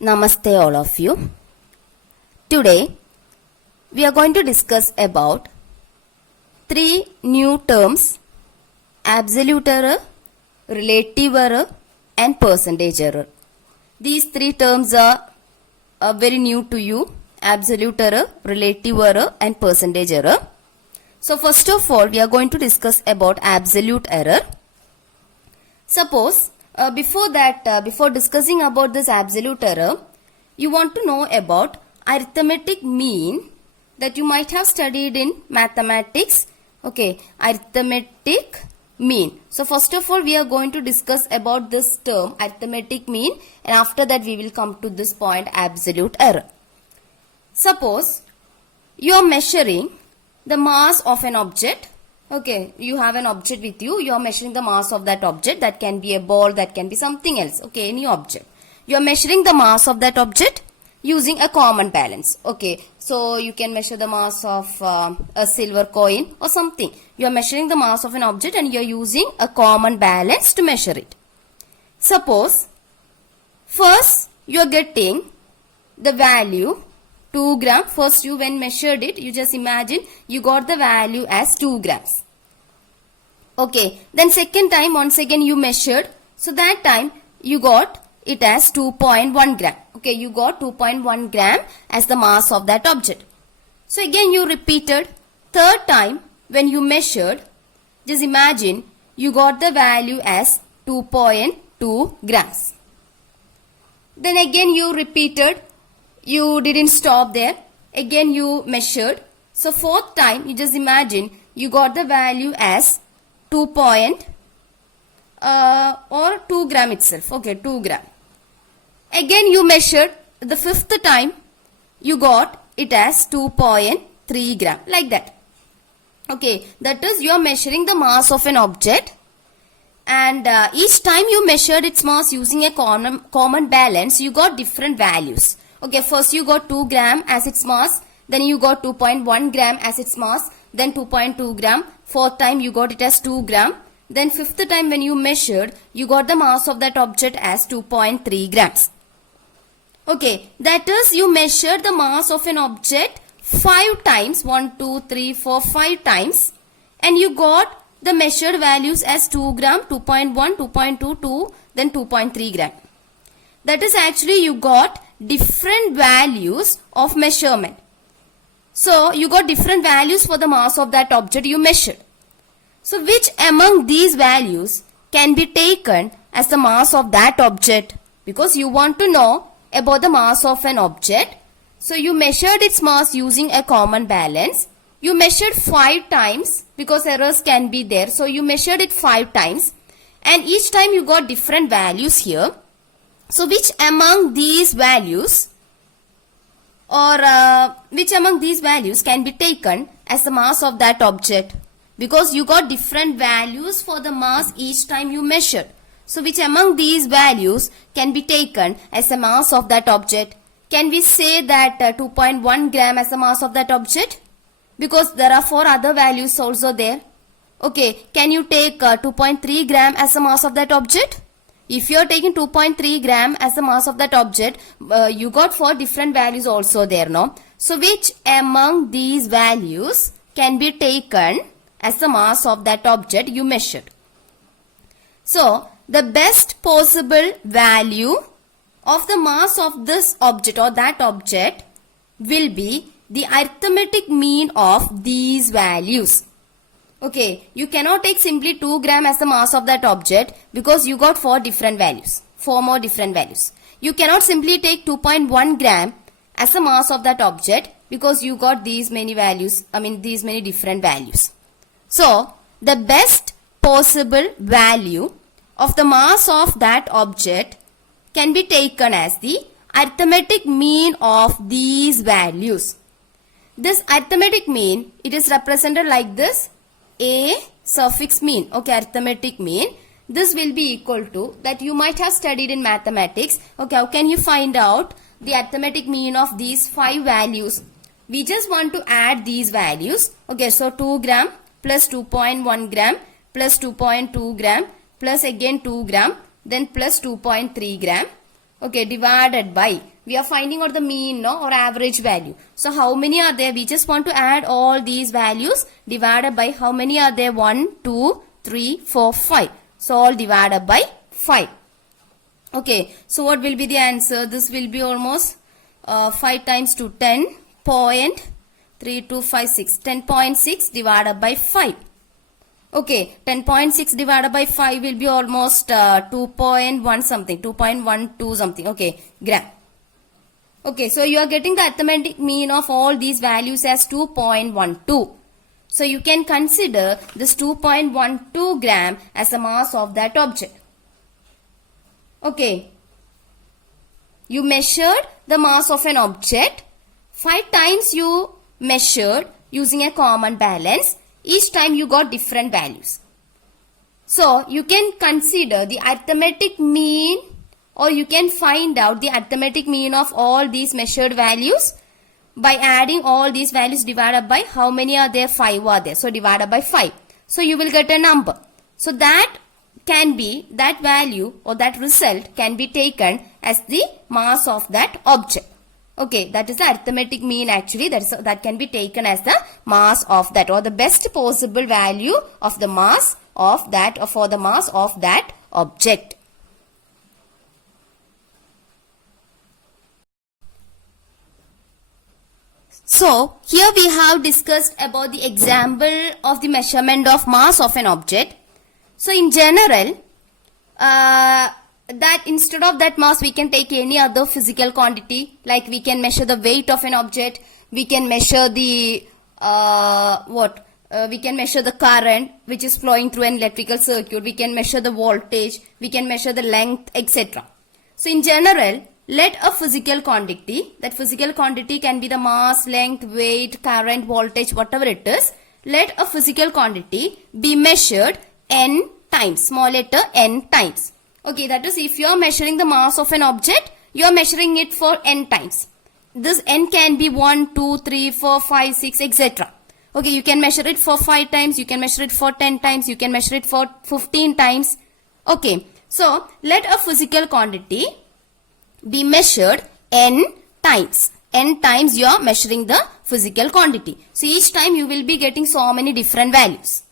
Namaste all of you. Today we are going to discuss about three new terms: absolute error, relative error and percentage error. These three terms are very new to you: absolute error, relative error and percentage error. So first of all we are going to discuss about absolute error. Suppose before discussing about this absolute error, you want to know about arithmetic mean that you might have studied in mathematics. Okay, arithmetic mean. So first of all we are going to discuss about this term arithmetic mean, and after that we will come to this point absolute error. Suppose you are measuring the mass of an object. Okay, you have an object with you. You are measuring the mass of that object. That can be a ball, that can be something else. Okay, any object. You are measuring the mass of that object using a common balance. Okay, so you can measure the mass of a silver coin or something. You are measuring the mass of an object and you are using a common balance to measure it. Suppose first you are getting the value 2 gram. First you when measured it, you just imagine you got the value as 2 grams. Okay, then second time once again you measured, so that time you got it as 2.1 gram. Okay, you got 2.1 gram as the mass of that object. So again you repeated. Third time when you measured, just imagine you got the value as 2.2 grams. Then again you repeated. You didn't stop there. Again you measured. So fourth time you just imagine you got the value as 2 gram itself. Okay, 2 gram. Again you measured. The fifth time you got it as 2.3 gram, like that. Okay, that is you are measuring the mass of an object, and each time you measured its mass using a common balance, you got different values. Okay, first you got 2 gram as its mass, then you got 2.1 gram as its mass, then 2.2 gram. Fourth time you got it as 2 gram. Then fifth time when you measured, you got the mass of that object as 2.3 grams. Okay, that is you measured the mass of an object 5 times, 1, 2, 3, 4, 5 times, and you got the measured values as 2 gram, 2.1, 2.2, 2, then 2.3 gram. That is actually you got different values of measurement. So you got different values for the mass of that object you measured. So which among these values can be taken as the mass of that object? Because you want to know about the mass of an object. So you measured its mass using a common balance. You measured 5 times because errors can be there. So you measured it 5 times, and each time you got different values here. So which among these values can be taken as the mass of that object? Because you got different values for the mass each time you measured. So which among these values can be taken as the mass of that object? Can we say that 2.1 gram as the mass of that object? Because there are 4 other values also there. Okay, can you take 2.3 gram as the mass of that object? If you are taking 2.3 gram as the mass of that object, you got 4 different values also there, no? So which among these values can be taken as the mass of that object you measured? So the best possible value of the mass of this object or that object will be the arithmetic mean of these values. Okay, you cannot take simply 2 gram as the mass of that object because you got 4 different values, 4 more different values. You cannot simply take 2.1 gram as the mass of that object because you got these many values, these many different values. So, the best possible value of the mass of that object can be taken as the arithmetic mean of these values. This arithmetic mean, it is represented like this: A suffix mean. Okay, arithmetic mean. This will be equal to, that you might have studied in mathematics. Okay, how can you find out the arithmetic mean of these 5 values? We just want to add these values. Okay, so 2 gram plus 2.1 gram plus 2.2 gram plus again 2 gram, then plus 2.3 gram. Okay, divided by. We are finding out the mean, no, or average value. So how many are there? We just want to add all these values divided by how many are there? 1, 2, 3, 4, 5. So all divided by 5. Okay, so what will be the answer? This will be almost 5 times 2, 10.3256. 10.6 divided by 5. Okay, 10.6 divided by 5 will be almost 2.1 something, 2.12 something. Okay, gram. Okay, so you are getting the arithmetic mean of all these values as 2.12. So you can consider this 2.12 gram as the mass of that object. Okay, you measured the mass of an object. 5 times you measured using a common balance. Each time you got different values. So you can consider the arithmetic mean, or you can find out the arithmetic mean of all these measured values by adding all these values divided by how many are there? 5 are there. So divided by 5. So you will get a number. So that can be, that value or that result can be taken as the mass of that object. Okay, that is the arithmetic mean actually. That can be taken as the mass of that, or the best possible value of the mass of that, or for the mass of that object. So here we have discussed about the example of the measurement of mass of an object. So in general, that instead of that mass we can take any other physical quantity, like we can measure the weight of an object, we can measure the we can measure the current which is flowing through an electrical circuit, we can measure the voltage, we can measure the length, etc. So in general, let a physical quantity, that physical quantity can be the mass, length, weight, current, voltage, whatever it is, let a physical quantity be measured n times, small letter n times. Okay, that is, if you are measuring the mass of an object, you are measuring it for n times. This n can be 1, 2, 3, 4, 5, 6, etc. Okay, you can measure it for 5 times, you can measure it for 10 times, you can measure it for 15 times. Okay, so let a physical quantity be measured n times. N times you are measuring the physical quantity. So each time you will be getting so many different values.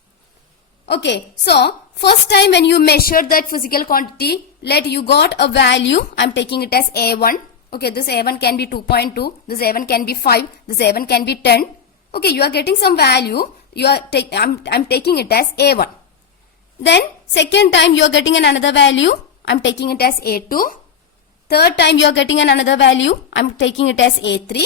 Okay, so first time when you measured that physical quantity, let you got a value. I'm taking it as A1. Okay, this A1 can be 2.2, this A1 can be 5, this A1 can be 10. Okay, you are getting some value. I'm taking it as A1. Then second time you are getting another value. I'm taking it as A2. Third time you are getting another value. I'm taking it as A3.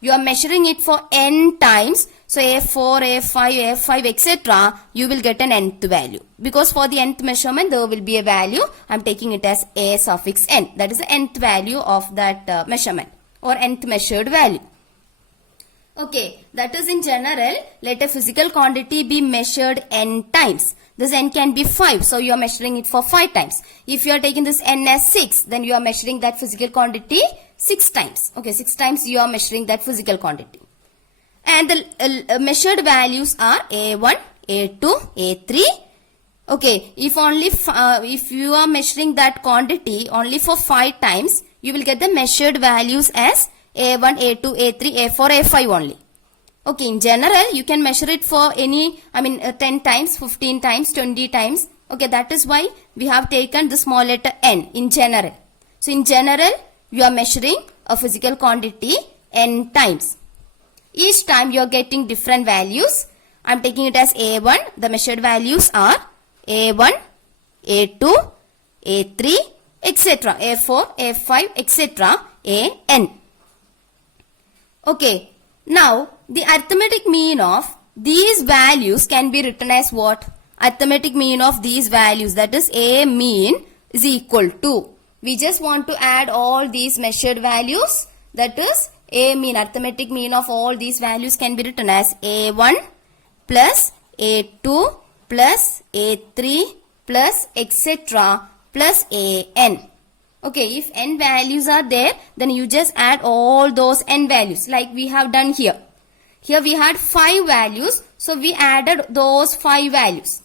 You are measuring it for n times. So A4, A5, A5, etc. You will get an nth value. Because for the nth measurement there will be a value. I'm taking it as A suffix n. That is the nth value of that measurement, or nth measured value. Okay, that is in general, let a physical quantity be measured n times. This n can be 5, so you are measuring it for 5 times. If you are taking this n as 6, then you are measuring that physical quantity 6 times. Okay, 6 times you are measuring that physical quantity. And the measured values are A1, A2, A3. Okay, if you are measuring that quantity only for 5 times, you will get the measured values as A1, A2, A3, A4, A5 only. Okay, in general, you can measure it for any, 10 times, 15 times, 20 times. Okay, that is why we have taken the small letter n in general. So, in general, you are measuring a physical quantity n times. Each time you are getting different values. I am taking it as A1. The measured values are A1, A2, A3, etc. A4, A5, etc. An. Okay. Now, the arithmetic mean of these values can be written as what? Arithmetic mean of these values, that is A mean, is equal to. We just want to add all these measured values, that is A mean. Arithmetic mean of all these values can be written as A1 plus A2 plus A3 plus etc. plus An. Okay, if n values are there, then you just add all those n values like we have done here. Here we had 5 values, so we added those 5 values.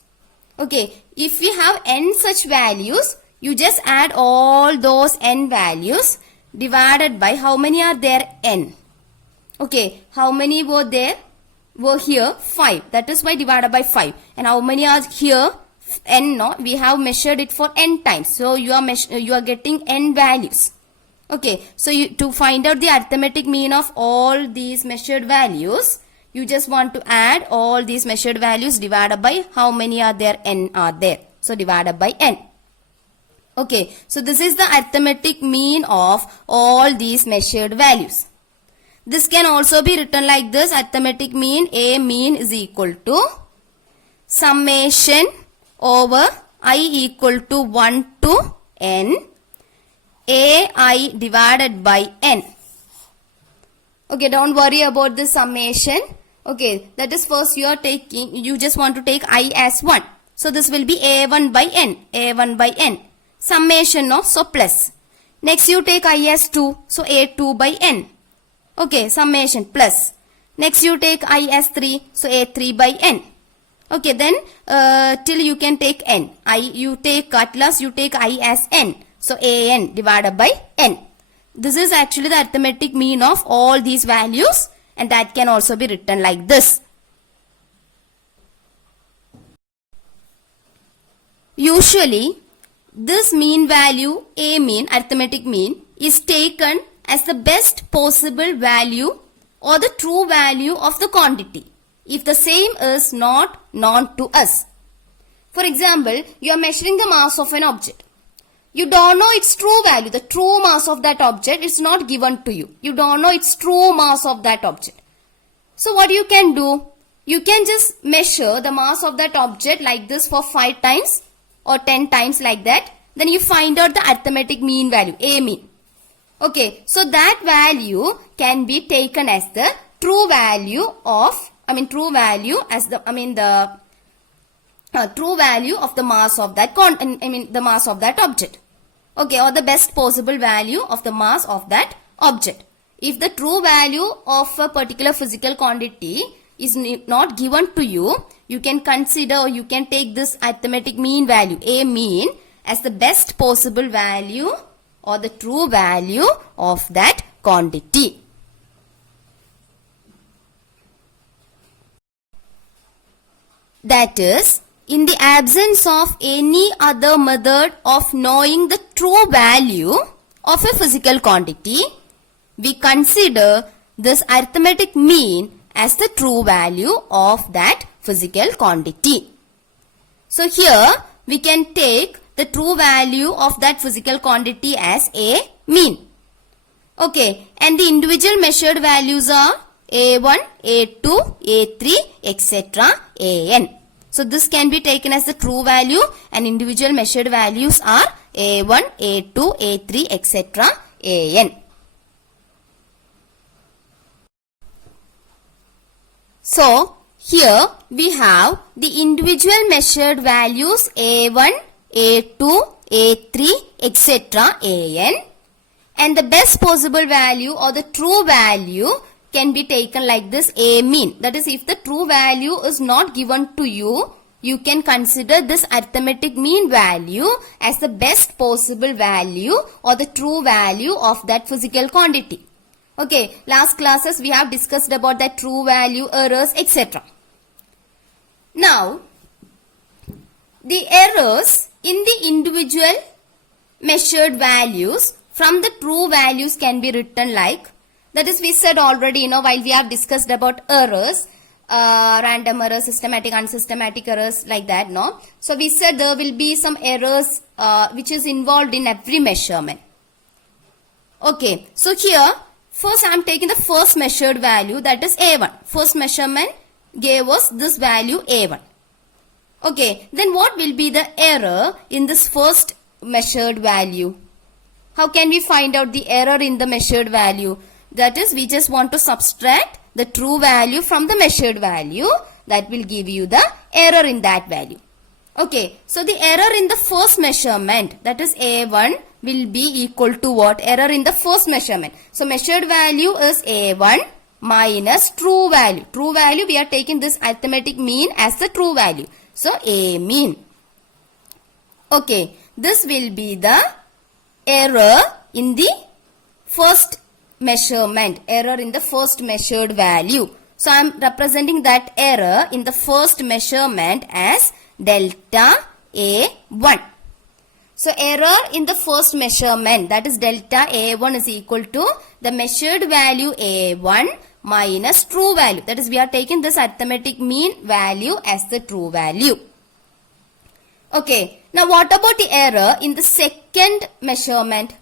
Okay, if we have n such values, You just add all those n values divided by how many are there? N. Okay, how many were there? Were here 5. That is why divided by 5. And how many are here? N. No, we have measured it for n times. So you are getting n values. Okay, so to find out the arithmetic mean of all these measured values, you just want to add all these measured values divided by how many are there? N are there. So divided by n. Okay, so this is the arithmetic mean of all these measured values. This can also be written like this. Arithmetic mean, A mean is equal to summation over I equal to 1 to n, AI divided by n. Okay, don't worry about the summation. Okay, that is first you just want to take I as 1. So this will be A1 by n, A1 by n. Summation, no? So plus. Next you take I as 2. So A2 by n. Okay, summation plus. Next you take I as 3. So A3 by n. Okay, then till you can take n. You take at last you take I as n. So an divided by n. This is actually the arithmetic mean of all these values, and that can also be written like this. Usually, this mean value, A mean, arithmetic mean, is taken as the best possible value or the true value of the quantity if the same is not known to us. For example, you are measuring the mass of an object. You don't know its true value, the true mass of that object is not given to you. You don't know its true mass of that object. So what you can do? You can just measure the mass of that object like this for 5 times or 10 times like that. Then you find out the arithmetic mean value, A mean. Okay, so that value can be taken as the true value of, true value of the mass of that the mass of that object. Okay, or the best possible value of the mass of that object. If the true value of a particular physical quantity is not given to you, you can consider, you can take this arithmetic mean value, A mean, as the best possible value or the true value of that quantity. That is, in the absence of any other method of knowing the true value of a physical quantity, we consider this arithmetic mean as the true value of that physical quantity. So here we can take the true value of that physical quantity as A mean. Okay, and the individual measured values are A1, A2, A3, etc. An. So this can be taken as the true value, and individual measured values are A1, A2, A3, etc. An. So here we have the individual measured values A1, A2, A3, etc. An, and the best possible value or the true value can be taken like this, A mean. That is, if the true value is not given to you, you can consider this arithmetic mean value as the best possible value or the true value of that physical quantity. Okay, last classes we have discussed about that true value, errors, etc. Now, the errors in the individual measured values from the true values can be written like, that is, we said already, while we have discussed about errors, random errors, systematic, unsystematic errors, like that, no? So we said there will be some errors which is involved in every measurement. Okay, so here, first I am taking the first measured value, that is A1. First measurement gave us this value A1. Okay, then what will be the error in this first measured value? How can we find out the error in the measured value? That is, we just want to subtract the true value from the measured value. That will give you the error in that value. Okay, so the error in the first measurement, that is A1, will be equal to what? Error in the first measurement. So measured value is A1 minus true value. True value, we are taking this arithmetic mean as the true value. So A mean. Okay, this will be the error in the first measurement, error in the first measured value. So I am representing that error in the first measurement as delta A1. So error in the first measurement, that is delta A1 is equal to the measured value A1 minus true value. That is, we are taking this arithmetic mean value as the true value. Okay, now what about the error in the second measurement?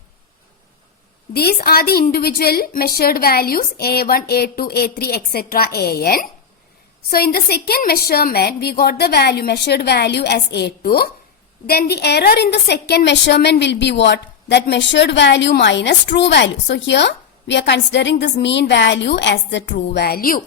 These are the individual measured values A1, A2, A3, etc. An. So in the second measurement, we got the value, measured value as A2. Then the error in the second measurement will be what? That measured value minus true value. So here we are considering this mean value as the true value.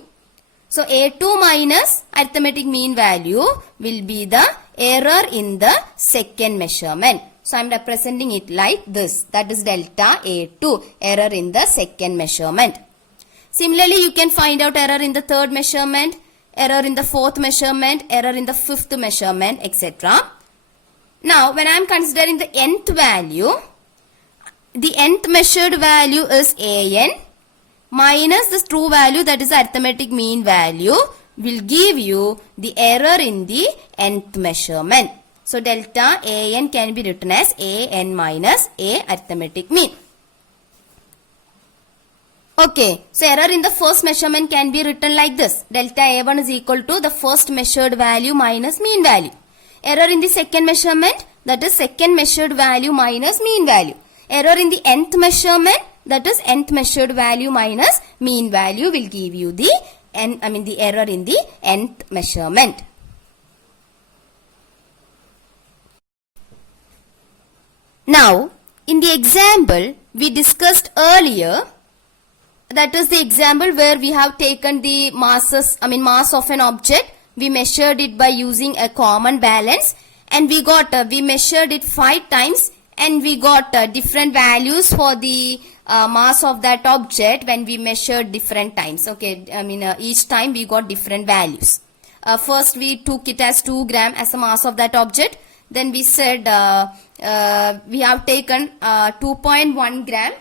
So A2 minus arithmetic mean value will be the error in the second measurement. So I am representing it like this. That is delta A2, error in the second measurement. Similarly, you can find out error in the third measurement, error in the fourth measurement, error in the fifth measurement, etc. Now, when I am considering the nth value, the nth measured value is An minus the true value, that is arithmetic mean value, will give you the error in the nth measurement. So delta An can be written as An minus A arithmetic mean. Okay, so error in the first measurement can be written like this. Delta A1 is equal to the first measured value minus mean value. Error in the second measurement, that is second measured value minus mean value. Error in the nth measurement, that is nth measured value minus mean value, will give you the the error in the nth measurement. Now, in the example we discussed earlier, that is the example where we have taken the mass of an object. We measured it by using a common balance, and we measured it 5 times, and we got different values for the mass of that object when we measured different times. Okay, each time we got different values. First we took it as 2 gram as the mass of that object. Then we said we have taken 2.1 gram.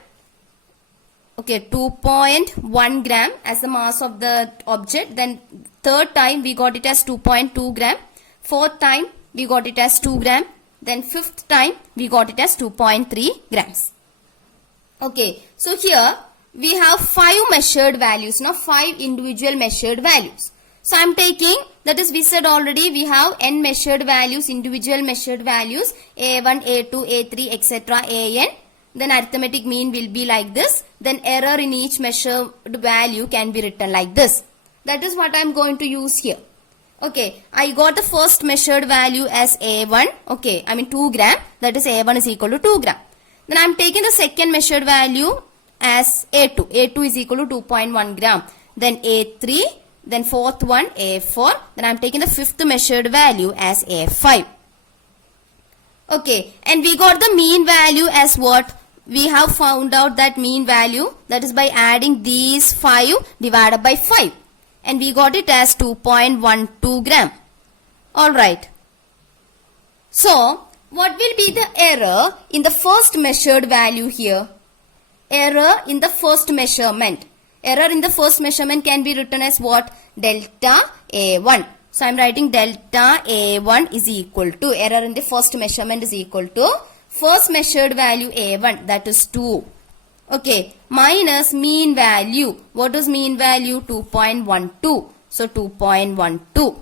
Okay, 2.1 gram as the mass of the object. Then third time we got it as 2.2 gram. Fourth time we got it as 2 gram. Then fifth time we got it as 2.3 grams. Okay, so here we have 5 measured values. Now 5 individual measured values. So I am taking, that is, we said already we have n measured values, individual measured values, A1, A2, A3, etc. An. Then arithmetic mean will be like this. Then error in each measured value can be written like this. That is what I am going to use here. Okay, I got the first measured value as A1. Okay, 2 gram. That is A1 is equal to 2 gram. Then I am taking the second measured value as A2. A2 is equal to 2.1 gram. Then A3. Then fourth one A4. Then I am taking the fifth measured value as A5. Okay, and we got the mean value as what? We have found out that mean value, that is by adding these 5 divided by 5. And we got it as 2.12 gram. Alright. So, what will be the error in the first measured value here? Error in the first measurement. Error in the first measurement can be written as what? Delta A1. So, I am writing delta A1 is equal to, error in the first measurement is equal to first measured value A1, that is 2. Okay, minus mean value. What is mean value? 2.12. So 2.12.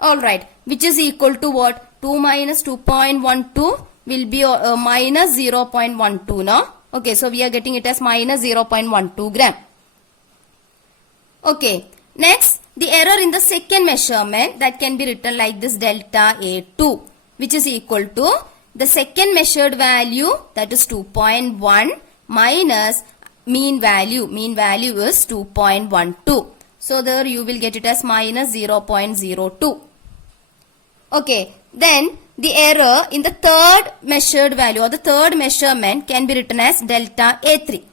Alright, which is equal to what? 2 minus 2.12 will be minus 0.12 now. Okay, so we are getting it as minus 0.12 gram. Okay, next the error in the second measurement, that can be written like this, delta A2, which is equal to the second measured value, that is 2.1 minus mean value. Mean value is 2.12. So there you will get it as minus 0.02. Okay, then the error in the third measured value or the third measurement can be written as delta A3.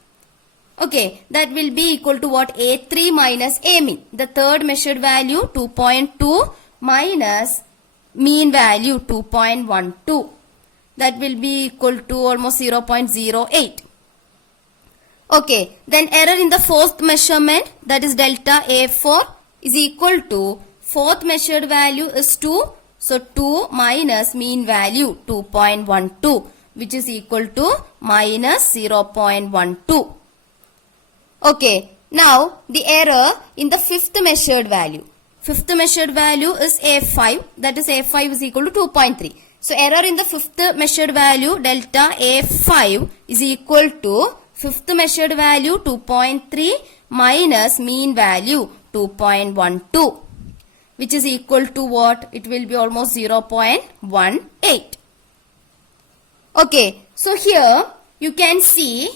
Okay, that will be equal to what? A3 minus A mean. The third measured value 2.2 minus mean value 2.12. that will be equal to almost 0.08. Okay, then error in the fourth measurement, that is delta A4 is equal to fourth measured value is 2. So 2 minus mean value 2.12, which is equal to minus 0.12. Okay, now the error in the fifth measured value. Fifth measured value is A5, that is A5 is equal to 2.3. So error in the fifth measured value delta A5 is equal to fifth measured value 2.3 minus mean value 2.12, which is equal to what? It will be almost 0.18. Okay, so here you can see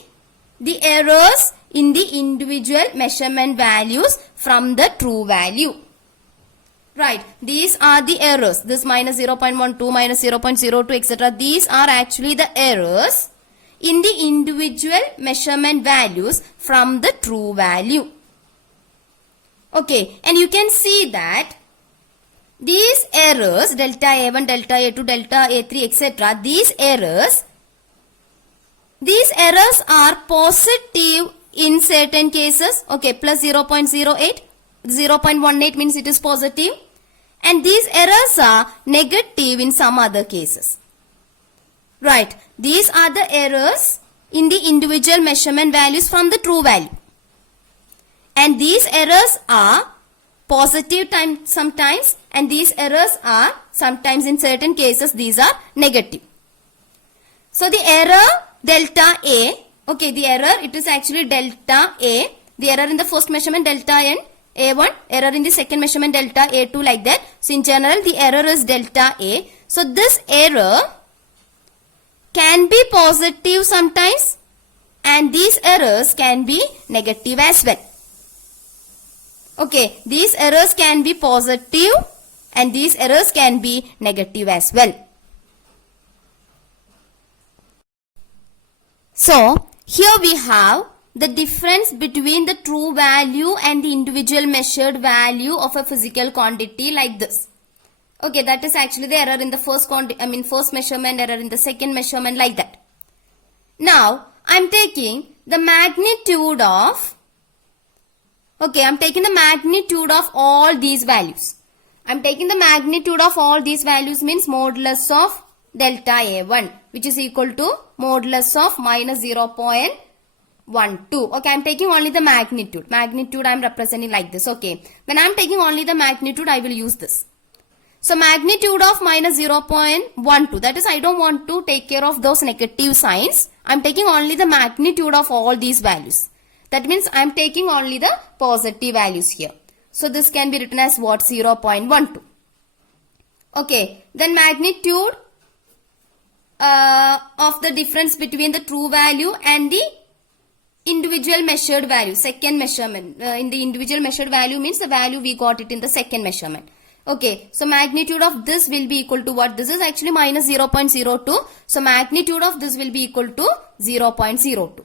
the errors in the individual measurement values from the true value. Right, these are the errors. This minus 0.12, minus 0.02, etc. These are actually the errors in the individual measurement values from the true value. Okay, and you can see that these errors, delta A1, delta A2, delta A3, etc. These errors are positive in certain cases. Okay, plus 0.08, 0.18 means it is positive. And these errors are negative in some other cases. Right, these are the errors in the individual measurement values from the true value. And these errors are positive sometimes, and these errors are sometimes in certain cases these are negative. So the error delta A, okay, the error it is actually delta A, the error in the first measurement delta N, A1, error in the second measurement delta A2, like that. So in general the error is delta A. So this error can be positive sometimes, and these errors can be negative as well. Okay, these errors can be positive and these errors can be negative as well. So, here we have the difference between the true value and the individual measured value of a physical quantity like this. Okay, that is actually the error in the first measurement, error in the second measurement, like that. Now, I am taking the magnitude of all these values. I am taking the magnitude of all these values means modulus of delta A1, which is equal to modulus of minus 0.12. Okay, I am taking only the magnitude. Magnitude I am representing like this. Okay, when I am taking only the magnitude, I will use this. So magnitude of minus 0.12, that is I don't want to take care of those negative signs. I am taking only the magnitude of all these values. That means I am taking only the positive values here. So this can be written as what? 0.12. Okay, then magnitude of the difference between the true value and the individual measured value, second measurement. In the individual measured value means the value we got it in the second measurement. Okay, so magnitude of this will be equal to what? This is actually minus 0.02. So magnitude of this will be equal to 0.02.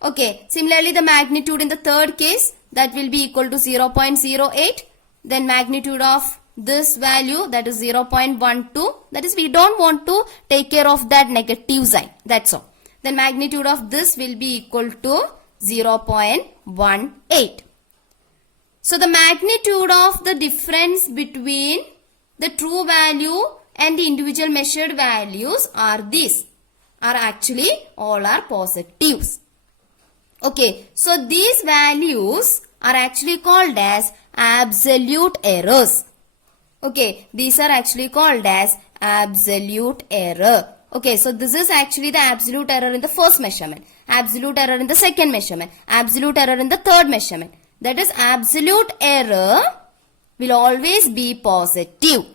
Okay, similarly the magnitude in the third case, that will be equal to 0.08. Then magnitude of this value, that is 0.12. That is we don't want to take care of that negative sign. That's all. Then magnitude of this will be equal to 0.18. So the magnitude of the difference between the true value and the individual measured values are these. Are actually all are positives. Okay, so these values are actually called as absolute errors. Okay, these are actually called as absolute error. Okay, so this is actually the absolute error in the first measurement, absolute error in the second measurement, absolute error in the third measurement. That is, absolute error will always be positive.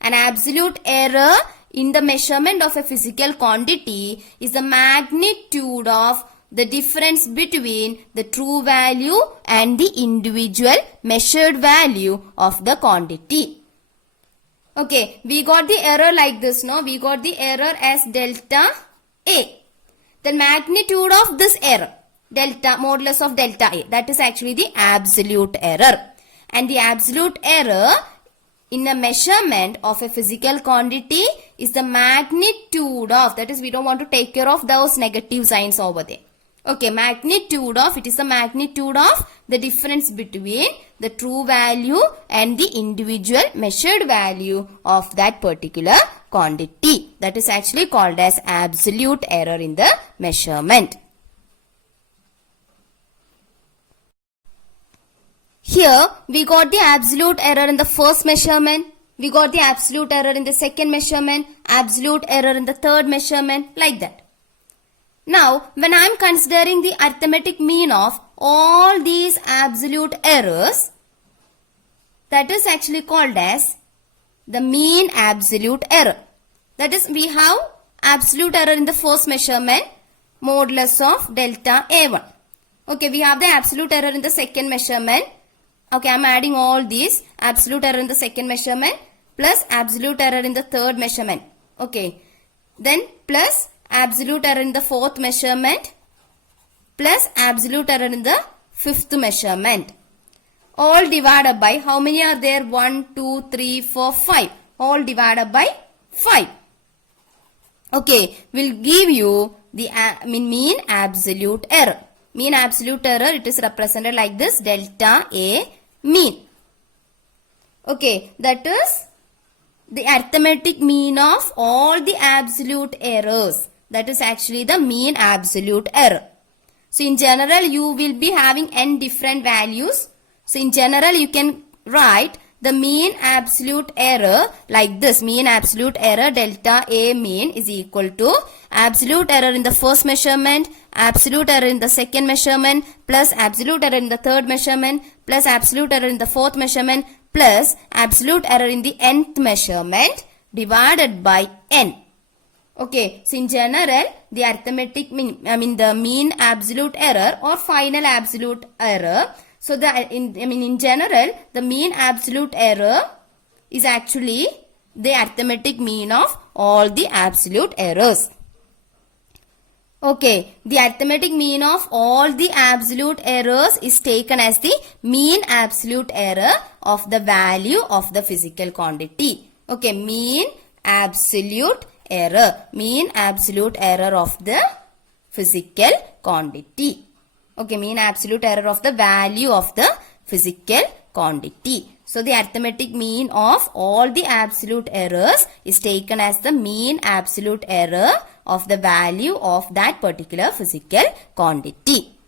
An absolute error in the measurement of a physical quantity is the magnitude of the difference between the true value and the individual measured value of the quantity. Okay, we got the error like this, no? We got the error as delta A. The magnitude of this error, delta, modulus of delta A, that is actually the absolute error. And the absolute error in a measurement of a physical quantity is the magnitude of, that is we don't want to take care of those negative signs over there. Okay, magnitude of, it is the magnitude of the difference between the true value and the individual measured value of that particular quantity. That is actually called as absolute error in the measurement. Here, we got the absolute error in the first measurement. We got the absolute error in the second measurement. Absolute error in the third measurement. Like that. Now, when I am considering the arithmetic mean of all these absolute errors, that is actually called as the mean absolute error. That is, we have absolute error in the first measurement, modulus of delta A1. Okay, we have the absolute error in the second measurement. Okay, I am adding all these. Absolute error in the second measurement plus absolute error in the third measurement. Okay, then plus absolute error in the fourth measurement plus absolute error in the fifth measurement. All divided by, how many are there? 1, 2, 3, 4, 5. All divided by 5. Okay, will give you the mean absolute error. Mean absolute error, it is represented like this, delta A mean. Okay, that is the arithmetic mean of all the absolute errors. That is actually the mean absolute error. So in general, you will be having n different values. So in general, you can write the mean absolute error like this. Mean absolute error delta A mean is equal to absolute error in the first measurement, absolute error in the second measurement, plus absolute error in the third measurement, plus absolute error in the fourth measurement, plus absolute error in the nth measurement divided by n. Okay, so in general, the arithmetic mean, the mean absolute error or final absolute error. So in general, the mean absolute error is actually the arithmetic mean of all the absolute errors. Okay, the arithmetic mean of all the absolute errors is taken as the mean absolute error of the value of the physical quantity. Okay, mean absolute error. Mean absolute error of the physical quantity. Okay, mean absolute error of the value of the physical quantity. So the arithmetic mean of all the absolute errors is taken as the mean absolute error of the value of that particular physical quantity.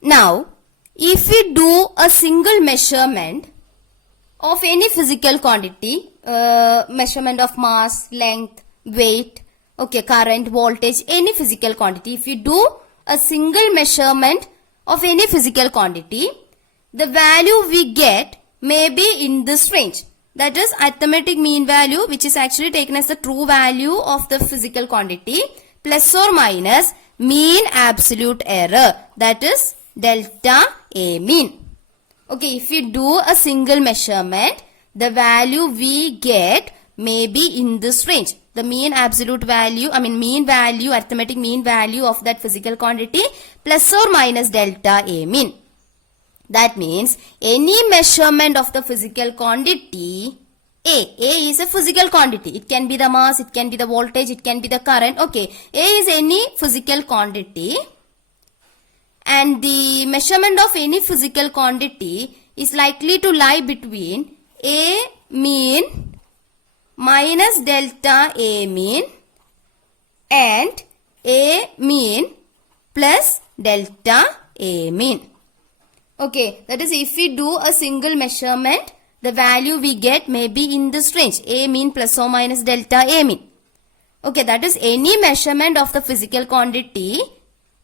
Now, if we do a single measurement of any physical quantity, measurement of mass, length, weight, okay, current, voltage, any physical quantity, if you do a single measurement of any physical quantity, the value we get may be in this range. That is arithmetic mean value, which is actually taken as the true value of the physical quantity, plus or minus mean absolute error, that is delta A mean. Okay, if we do a single measurement, the value we get may be in this range. The mean absolute value, mean value, arithmetic mean value of that physical quantity plus or minus delta A mean. That means any measurement of the physical quantity, A is a physical quantity. It can be the mass, it can be the voltage, it can be the current. Okay, A is any physical quantity. And the measurement of any physical quantity is likely to lie between A mean minus delta A mean and A mean plus delta A mean. Okay, that is if we do a single measurement, the value we get may be in this range, A mean plus or minus delta A mean. Okay, that is any measurement of the physical quantity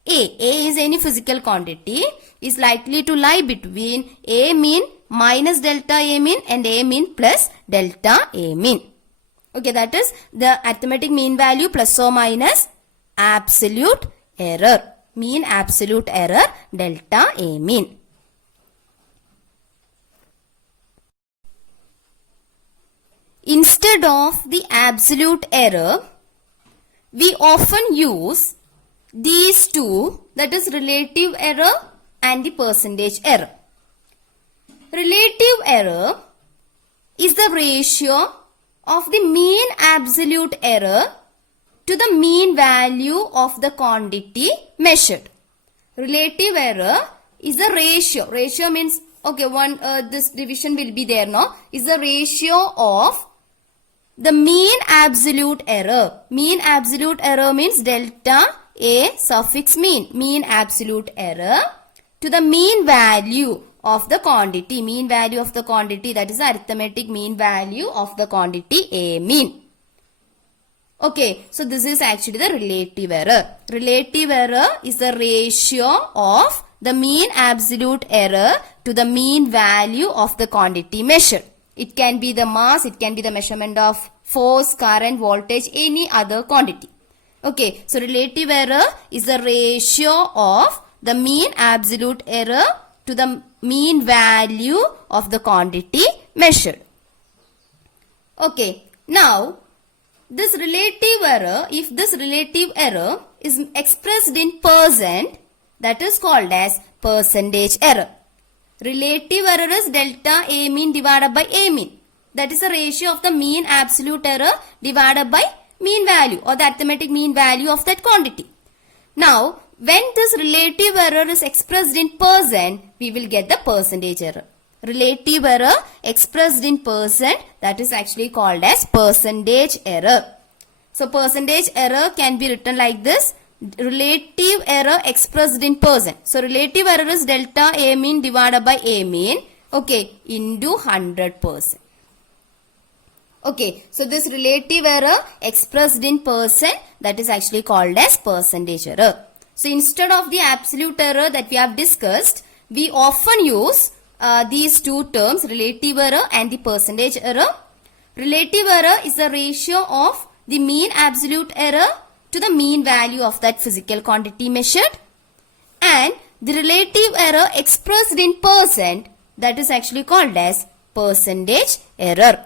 A is any physical quantity is likely to lie between A mean minus delta A mean and A mean plus delta A mean. Okay, that is the arithmetic mean value plus or minus absolute error. Mean absolute error delta A mean. Instead of the absolute error, we often use these two, that is relative error and the percentage error. Relative error is the ratio of the mean absolute error to the mean value of the quantity measured. Relative error is the ratio. Ratio means, okay, this division will be there now. Is the ratio of the mean absolute error. Mean absolute error means delta A suffix mean. Mean absolute error to the mean value of the quantity. Mean value of the quantity, that is the arithmetic mean value of the quantity A mean. Okay, so this is actually the relative error. Relative error is the ratio of the mean absolute error to the mean value of the quantity measured. It can be the mass, it can be the measurement of force, current, voltage, any other quantity. Okay, so relative error is the ratio of the mean absolute error to the mean value of the quantity measured. Okay, now this relative error, if this relative error is expressed in percent, that is called as percentage error. Relative error is delta A mean divided by A mean. That is the ratio of the mean absolute error divided by mean value or the arithmetic mean value of that quantity. Now, when this relative error is expressed in percent, we will get the percentage error. Relative error expressed in percent, that is actually called as percentage error. So, percentage error can be written like this. Relative error expressed in percent. So, relative error is delta A mean divided by A mean, okay, into 100%. Okay, so this relative error expressed in percent, that is actually called as percentage error. So, instead of the absolute error that we have discussed, we often use these two terms, relative error and the percentage error. Relative error is the ratio of the mean absolute error to the mean value of that physical quantity measured, and the relative error expressed in percent, that is actually called as percentage error.